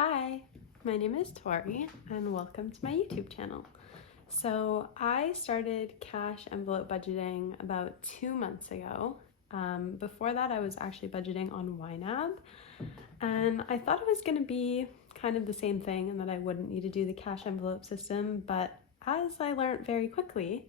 Hi, my name is Tori and welcome to my YouTube channel. So I started cash envelope budgeting about 2 months ago. Before that I was actually budgeting on YNAB, and I thought it was going to be kind of the same thing and that I wouldn't need to do the cash envelope system, but as I learned very quickly,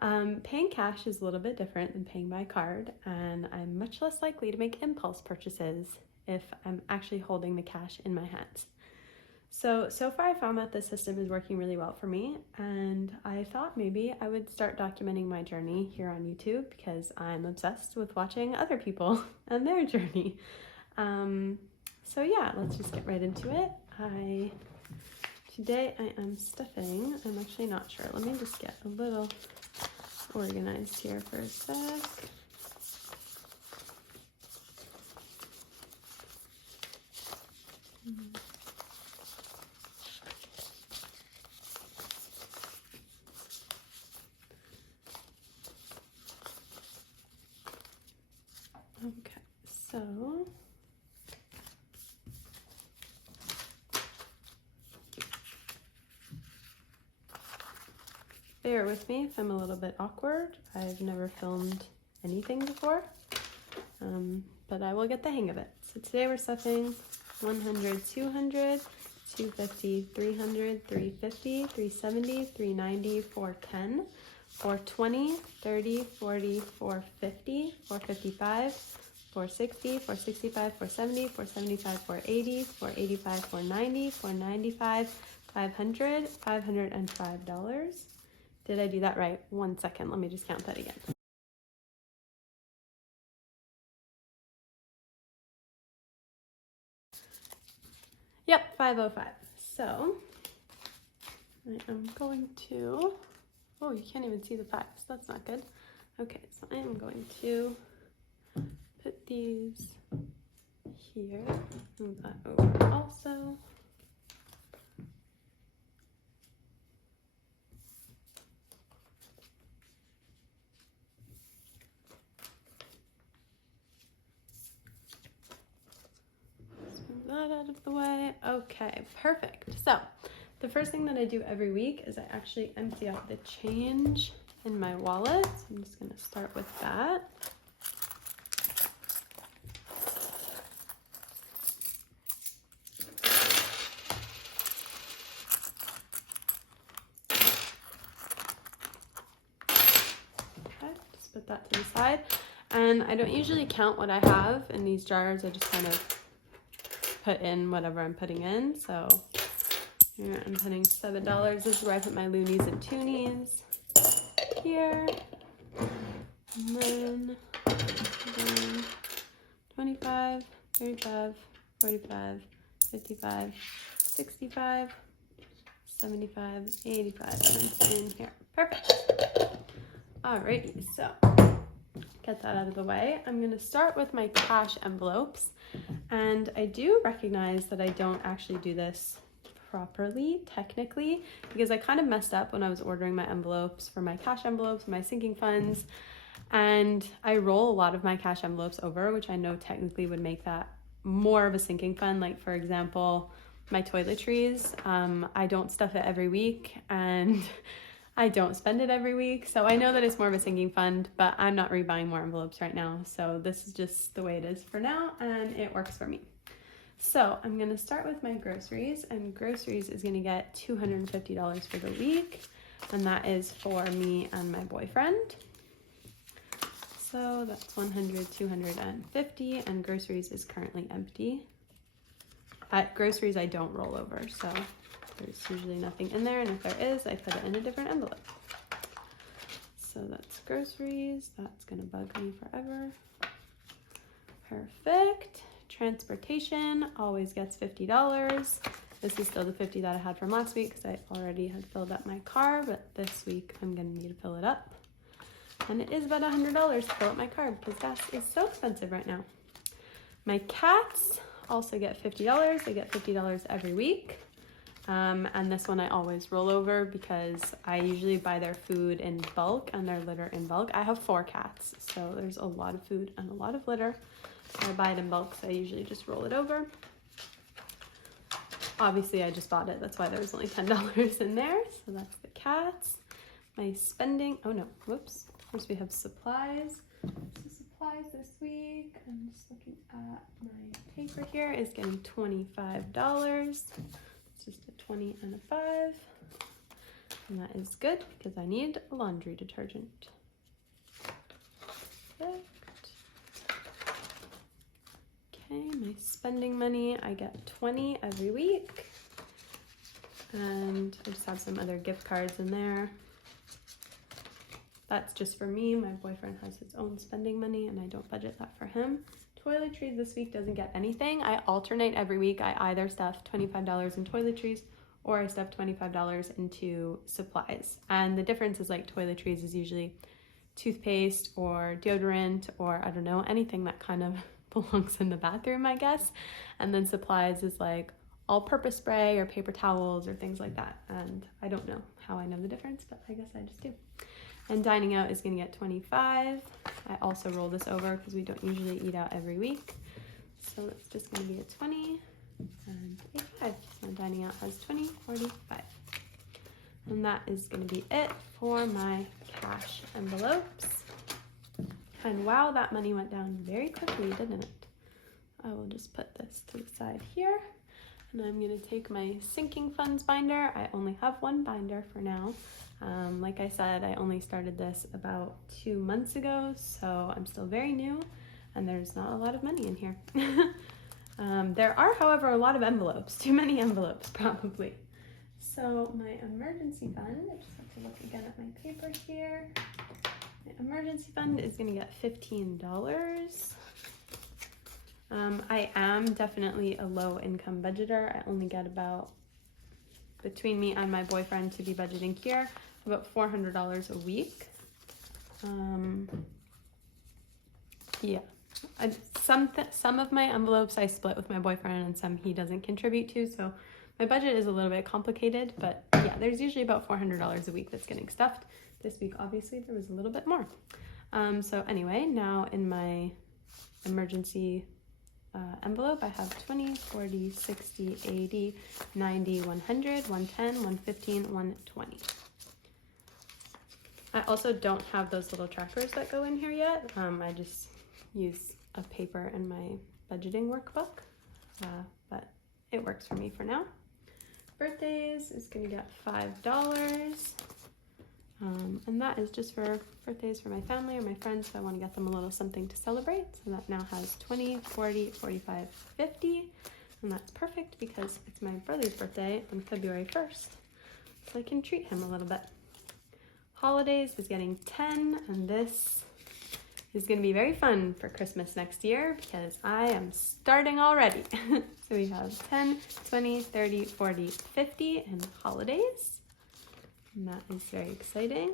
paying cash is a little bit different than paying by card, and I'm much less likely to make impulse purchases if I'm actually holding the cash in my hands. So far I found that the system is working really well for me, and I thought maybe I would start documenting my journey here on YouTube because I'm obsessed with watching other people and their journey. So yeah, let's just get right into it. Today I am stuffing, I'm actually not sure. Let me just get a little organized here for a sec. Okay, so bear with me if I'm a little bit awkward. I've never filmed anything before, but I will get the hang of it. So today we're stuffing 100, 200, 250, 300, 350, 370, 390, 410, 420, 30, 40, 450, 455, 460, 465, 470, 475, 480, 485, 490, 495, 500, $505. Did I do that right? 1 second, let me just count that again. Yep, 505. So I am going to, oh, you can't even see the fives. That's not good. Okay, so I am going to put these here, move that over also. That out of the way. Okay, perfect. So the first thing that I do every week is I actually empty out the change in my wallet. So I'm just going to start with that. Okay, just put that to the side. And I don't usually count what I have in these jars. I just kind of put in whatever I'm putting in. So here I'm putting $7. This is where I put my loonies and toonies here. And then 25, 35, 45, 55, 65, 75, 85 cents in here. Perfect. Alrighty, so get that out of the way. I'm going to start with my cash envelopes, and I do recognize that I don't actually do this properly technically because I kind of messed up when I was ordering my envelopes for my cash envelopes, my sinking funds, and I roll a lot of my cash envelopes over, which I know technically would make that more of a sinking fund. Like for example, my toiletries, I don't stuff it every week and I don't spend it every week, so I know that it's more of a sinking fund, but I'm not rebuying more envelopes right now, so this is just the way it is for now, and it works for me. So I'm going to start with my groceries, and groceries is going to get $250 for the week, and that is for me and my boyfriend. So that's 100, 250, and groceries is currently empty. At groceries, I don't roll over, so there's usually nothing in there, and if there is, I put it in a different envelope. So that's groceries. That's gonna bug me forever. Perfect. Transportation always gets $50. This is still the 50 that I had from last week because I already had filled up my car, but this week I'm gonna need to fill it up. And it is about $100 to fill up my car because gas is so expensive right now. My cats also get $50. They get $50 every week. And this one I always roll over because I usually buy their food in bulk and their litter in bulk. I have 4 cats, so there's a lot of food and a lot of litter. So I buy it in bulk, so I usually just roll it over. Obviously I just bought it, that's why there was only $10 in there. So that's the cats. My spending, oh no, whoops. First we have supplies. So supplies this week, I'm just looking at my paper here, is getting $25. It's just a 20 and a 5. And that is good because I need laundry detergent. Perfect. Okay, my spending money, I get 20 every week. And I just have some other gift cards in there. That's just for me. My boyfriend has his own spending money and I don't budget that for him. Toiletries this week doesn't get anything. I alternate every week. I either stuff $25 in toiletries or I stuff $25 into supplies. And the difference is like toiletries is usually toothpaste or deodorant or I don't know, anything that kind of belongs in the bathroom, I guess. And then supplies is like all-purpose spray or paper towels or things like that. And I don't know how I know the difference, but I guess I just do. And dining out is gonna get 25. I also roll this over because we don't usually eat out every week. So it's just gonna be a 20 and a 5. So dining out has 20, 45. And that is gonna be it for my cash envelopes. And wow, that money went down very quickly, didn't it? I will just put this to the side here. And I'm gonna take my sinking funds binder. I only have one binder for now. Like I said, I only started this about 2 months ago, so I'm still very new and there's not a lot of money in here. There are, however, a lot of envelopes, too many envelopes probably. So my emergency fund, I just have to look again at my paper here. My emergency fund is gonna get $15. I am definitely a low income budgeter. I only get about, between me and my boyfriend to be budgeting here, about $400 a week. Yeah, some of my envelopes I split with my boyfriend and some he doesn't contribute to, so my budget is a little bit complicated, but yeah, there's usually about $400 a week that's getting stuffed. This week, obviously, there was a little bit more. So anyway, now in my emergency envelope, I have 20, 40, 60, 80, 90, 100, 110, 115, 120. I also don't have those little trackers that go in here yet. I just use a paper in my budgeting workbook, but it works for me for now. Birthdays is gonna get $5. And that is just for birthdays for my family or my friends, so I want to get them a little something to celebrate. So that now has 20, 40, 45, 50, and that's perfect because it's my brother's birthday on February 1st, so I can treat him a little bit. Holidays is getting 10, and this is going to be very fun for Christmas next year because I am starting already. So we have 10, 20, 30, 40, 50 in holidays. And that is very exciting.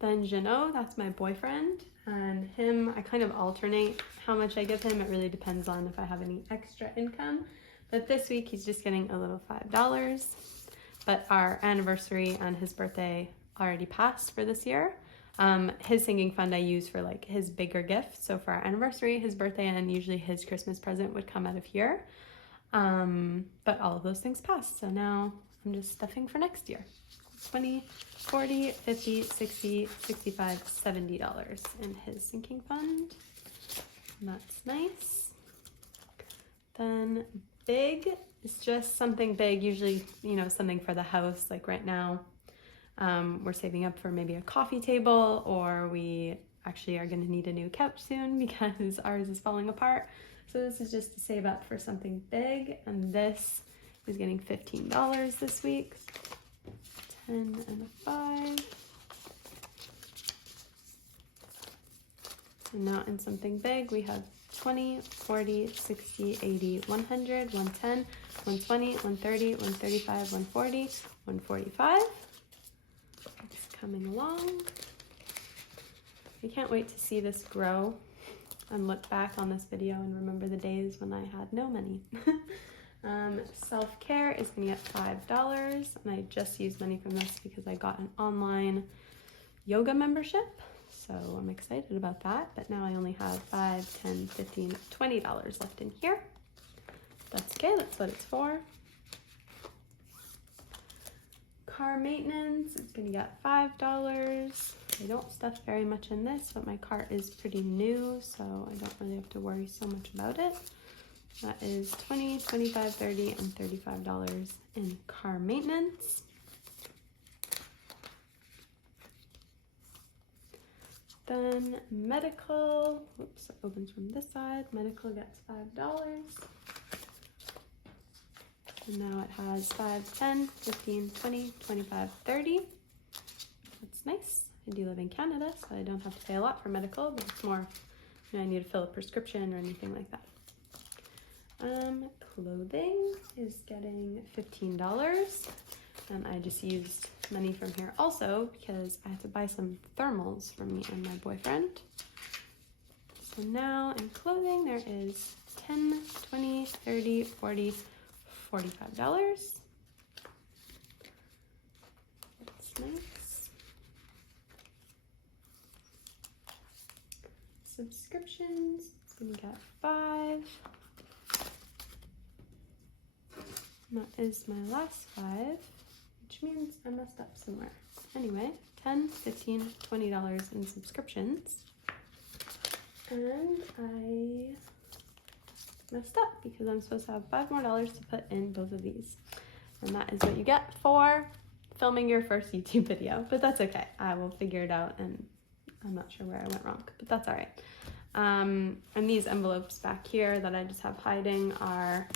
Then Jeannot, that's my boyfriend, and him, I kind of alternate how much I give him. It really depends on if I have any extra income. But this week he's just getting a little $5. But our anniversary and his birthday already passed for this year. His sinking fund I use for like his bigger gifts. So for our anniversary, his birthday, and usually his Christmas present would come out of here. But all of those things passed. So now I'm just stuffing for next year. 20, 40, 50, 60, 65, $70 in his sinking fund. And that's nice. Then big is just something big, usually, you know, something for the house. Like right now, we're saving up for maybe a coffee table, or we actually are going to need a new couch soon because ours is falling apart. So this is just to save up for something big, and this is getting $15 this week. 10 and a 5. And now in something big, we have 20, 40, 60, 80, 100, 110, 120, 130, 135, 140, 145. It's coming along. I can't wait to see this grow and look back on this video and remember the days when I had no money. Self-care is gonna get $5, and I just used money from this because I got an online yoga membership, so I'm excited about that. But now I only have $5, $10, $15, $20 left in here. That's okay, that's what it's for. Car maintenance is gonna get $5. I don't stuff very much in this, but my cart is pretty new, so I don't really have to worry so much about it. That is $20, $25, $30, and $35 in car maintenance. Then medical, oops, it opens from this side. Medical gets $5. And now it has 5, 10, 15, 20, 25, 30. That's nice. I do live in Canada, so I don't have to pay a lot for medical, but it's more, you know, I need to fill a prescription or anything like that. Clothing is getting $15. And I just used money from here also because I had to buy some thermals for me and my boyfriend. So now in clothing there is $10, $20, $30, $40, $45. That's nice. Subscriptions, it's gonna get $5. And that is my last $5, which means I messed up somewhere. Anyway, $10, $15, $20 in subscriptions. And I messed up because I'm supposed to have $5 more to put in both of these. And that is what you get for filming your first YouTube video. But that's okay. I will figure it out, and I'm not sure where I went wrong, but that's all right. And these envelopes back here that I just have hiding are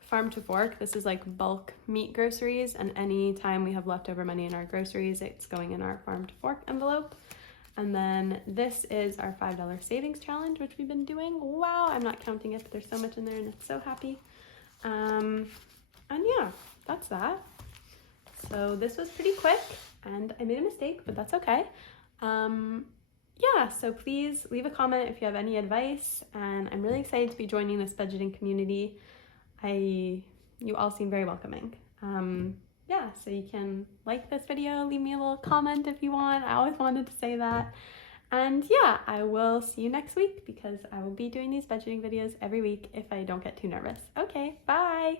Farm to Fork. This is like bulk meat groceries, and any time we have leftover money in our groceries, it's going in our Farm to Fork envelope. And then this is our $5 savings challenge, which we've been doing. Wow, I'm not counting it, but there's so much in there and it's so happy. And yeah, that's that. So this was pretty quick and I made a mistake, but that's okay. Yeah, so please leave a comment if you have any advice, and I'm really excited to be joining this budgeting community. You all seem very welcoming. Yeah, so you can like this video, leave me a little comment if you want. I always wanted to say that. And yeah, I will see you next week because I will be doing these budgeting videos every week if I don't get too nervous. Okay, bye!